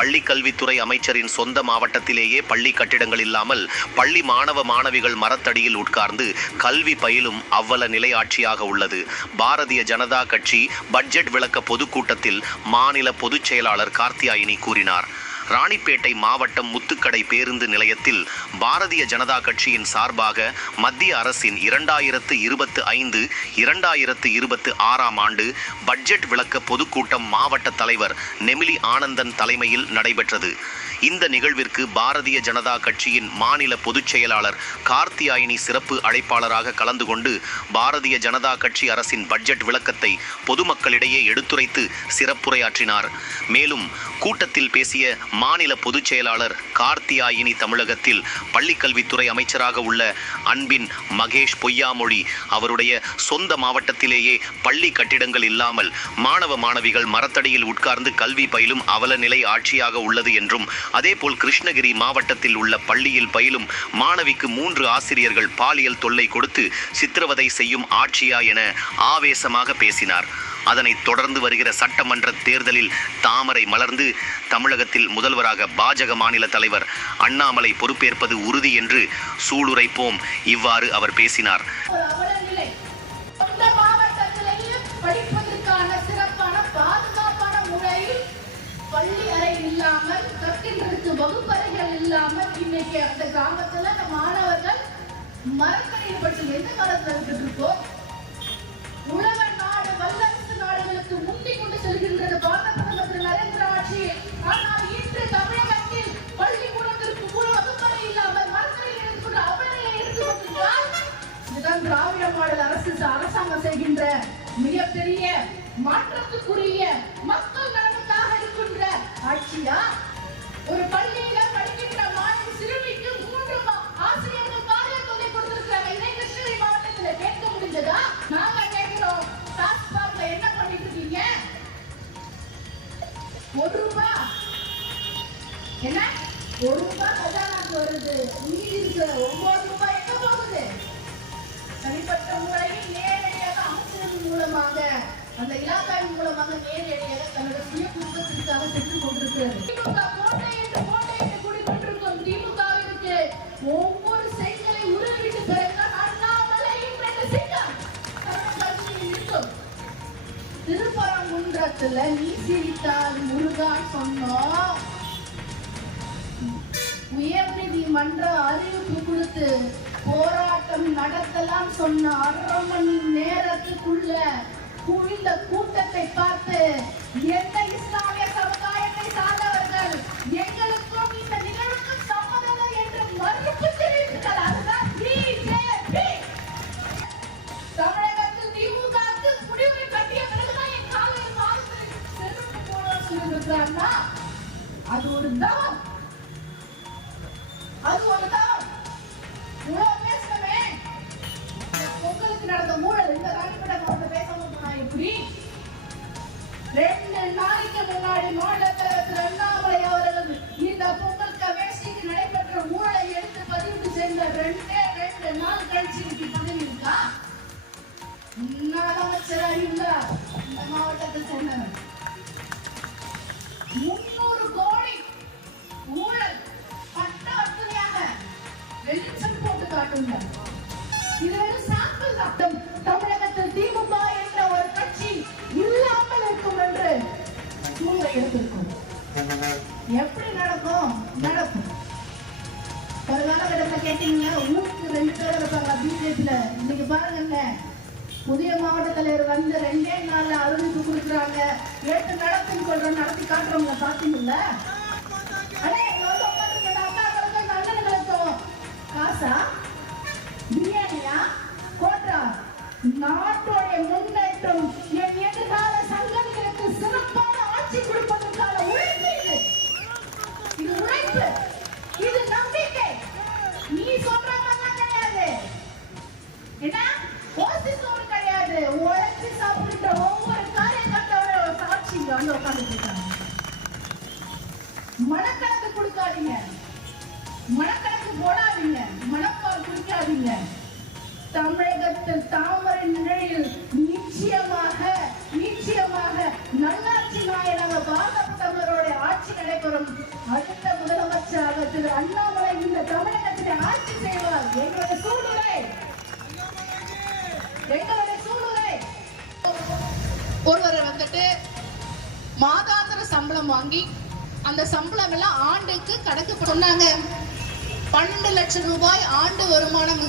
பள்ளி கல்வித்துறை அமைச்சரின் சொந்த மாவட்டத்திலேயே பள்ளி கட்டிடங்கள் இல்லாமல் பள்ளி மாணவ மாணவிகள் மரத்தடியில் உட்கார்ந்து கல்வி பயிலும் அவ்வள நிலை ஆட்சியாக உள்ளது. பாரதிய ஜனதா கட்சி பட்ஜெட் விளக்க பொதுக்கூட்டத்தில் மாநில பொதுச் செயலாளர் கார்த்தியாயினி கூறினார். ராணிப்பேட்டை மாவட்டம் முத்துக்கடை பேருந்து நிலையத்தில் பாரதிய ஜனதா கட்சியின் சார்பாக மத்திய அரசின் 2025-2026 ஆண்டு பட்ஜெட் விளக்க பொதுக்கூட்டம் மாவட்ட தலைவர் நெமிலி ஆனந்தன் தலைமையில் நடைபெற்றது. இந்த நிகழ்விற்கு பாரதிய ஜனதா கட்சியின் மாநில பொதுச் செயலாளர் கார்த்தியாயினி சிறப்பு அழைப்பாளராக கலந்து கொண்டு பாரதிய ஜனதா கட்சி அரசின் பட்ஜெட் விளக்கத்தை பொதுமக்களிடையே எடுத்துரைத்து சிறப்புரையாற்றினார். மேலும் கூட்டத்தில் பேசிய மாநில பொதுச் செயலாளர் கார்த்தியாயினி தமிழகத்தில் பள்ளிக்கல்வித்துறை அமைச்சராக உள்ள அன்பின் மகேஷ் பொய்யாமொழி அவருடைய சொந்த மாவட்டத்திலேயே பள்ளி கட்டிடங்கள் இல்லாமல் மாணவ மாணவிகள் மரத்தடியில் உட்கார்ந்து கல்வி பயிலும் அவல நிலை ஆட்சியாக உள்ளது என்றும், அதேபோல் கிருஷ்ணகிரி மாவட்டத்தில் உள்ள பள்ளியில் பயிலும் மாணவிக்கு 3 ஆசிரியர்கள் பாலியல் தொல்லை கொடுத்து சித்திரவதை செய்யும் ஆட்சியா என ஆவேசமாக பேசினார். அதனைத் தொடர்ந்து வருகிற சட்டமன்ற தேர்தலில் தாமரை மலர்ந்து தமிழகத்தில் முதல்வராக பாஜக மாநில தலைவர் அண்ணாமலை பொறுப்பேற்பது உறுதி என்று சூளுரைப்போம். இவ்வாறு அவர் பேசினார். பள்ளி அறை இல்லாமல், கற்கின்றதுக்கு வகுப்பறைகள் இல்லாமல் இன்னைக்கு அந்த கிராமத்துல மாணவர்கள் மரத்தடியில் பற்றி எந்த காலத்தில் இருக்கிட்டு இருக்கோம். உலக நாடு வல்லரசு நாடுகளுக்கு முந்தி கொண்டு செல்கின்றது பாரத பிரதமர் நரேந்திர ஆட்சி. ஆனால் இன்று தமிழகத்தில் பள்ளிக்கூடத்திற்கு வகுப்பறை இல்லாமல் மரத்தடியில் எடுத்துக்கொண்டு அவர்களை எடுத்துக்கொண்டிருக்கிறார். இதுதான் திராவிட மாடல் அரசாங்கம் செய்கின்ற மிகப்பெரிய மாற்றத்துக்குரிய மக்கள் நலனுக்காக இருக்கின்ற ஆட்சியா? ஒரு பள்ளியில படிக்கின்ற மாணவி சிறுமிக்கு 3 ஆசிரியர்கள் பாலியல் தொல்லை கொடுத்திருக்கிறாங்க. இதை கிருஷ்ணகிரி மாவட்டத்தில் கேட்க முடிஞ்சதா? நாங்க கேட்கிறோம், டாஸ்மாக்ல என்ன பண்ணிட்டு இருக்கீங்க? ₹1 என்ன ₹1 கஜானாக்கு வருது. மீதி இருக்கிற ₹9 எங்க போகுது? தனிப்பட்ட முறையில் நேரடியாக அமைச்சரின் மூலமாக, அந்த இலாக்காவின் மூலமாக நேரடியாக தன்னுடைய சுய குடும்பத்திற்காக சென்று கொண்டிருக்கிறது. திமுக கோட்டை என்று கூறிக்கொண்டிருக்கும் திமுகவிற்கு ஒவ்வொரு செயலை உருவிட்டு பிறகுதான் அண்ணாமலையும் சிங்கம் இருக்கும். திருப்பரங்குன்றத்துல நீ சிரித்தால் முருகா சொன்னோம். உயர்நீதிமன்ற அறிவிப்பு கொடுத்து போராட்டம் நடத்தலாம் சொன்ன 1/2 மணி நேரத்துக்குள்ள குவிந்த கூட்டத்தை பார்த்து எந்த இஸ்லாமிய சமுதாயத்தை சார்ந்தவர்கள் எங்களுக்கும் இந்த நிகழ்வுக்கும் சம்மதம் என்று மறுப்பு தெரிவித்தார்கள். அதுதான் பிஜேபி. தமிழகத்தில் திமுகவுக்கு முடிவுரை கட்டிய பிறகுதான் என் காலையில் செருப்பு போட சொல்லியிருக்கிறார்களா? அது ஒரு தவம். பேசவே பொங்கலுக்கு நடந்த ஊழல் இந்த ராணிப்பேட்டை பேசாம போனா எப்படி? 2 நாளைக்கு முன்னாடி மாநில தலைவர் அண்ணாமலை அவர்கள் இந்த பொங்கல் கவேசிக்கு நடைபெற்ற ஊழலை எடுத்து பதிவு செய்த 2 நாள் கழிச்சு பதவி இருக்கா? முன்னாள் அமைச்சராக இருந்தார் இந்த மாவட்டத்தை சேர்ந்தவர். 300 கோடி ஊழல் பட்ட வசதியாக வெளிச்சம் போட்டு காட்டுங்க. இது ஒரு சாம்பிள் தான். தமிழகத்தில் திமுக என்ற ஒரு கட்சி இல்லாமல் இருக்கும் என்று சூழ்நிலை எடுத்திருக்கும். எப்படி நடக்கும்? ஒரு காலகட்டத்தில் கேட்டீங்கன்னா ஊருக்கு 2 பேர் இருப்பாங்க பிஜேபியில. இன்னைக்கு பாருங்க, புதிய மாவட்ட தலைவர் வந்து 2 நாள்ல அறிவிப்பு கொடுக்குறாங்க. எடுத்து நடத்துன்னு சொல்றோம், நடத்தி காட்டுறவங்க பாத்தீங்கல்ல. காசா, பிரியாணியா, கோட்டா? நாட்டுடைய முன்னேற்றம், என் எதிர்கால சங்கதிகளுக்கு சிறப்பான ஆட்சி கொடுப்பதற்கான உழைப்பு. இது உழைப்பு, இது நம்பிக்கை. நீ சொல்ற மாதிரி கிடையாது. என்ன ஓசி சோறு கிடையாது. உழைச்சி சாப்பிட்ட ஒவ்வொரு காரியக்கர்த்தாவோட சாட்சிங்க வந்து உட்கார்ந்து இருக்காங்க. மனக்கணக்கு கொடுக்காதீங்க, மனக்கணக்கு போடாதீங்க, மனப்பால் குடிக்காதீங்க. தமிழகத்தில் தாமரை நிலையில் நிச்சயமாக நல்லாட்சி நாயனாக பாரத பிரதமருடைய ஆட்சி நடைபெறும். வரும் அடுத்த முதலமைச்சராக திரு அண்ணாமலை இந்த தமிழகத்திலே ஆட்சி செய்வார். எங்களுடைய சூழ்நிலை ஒருவரை வந்துட்டு மாதாந்திர சம்பளம் வாங்கி அந்த சம்பளம் எல்லாம் ஆண்டுக்கு கணக்கு சொன்னாங்க. 12 லட்சம் ரூபாய் ஆண்டு வருமானம்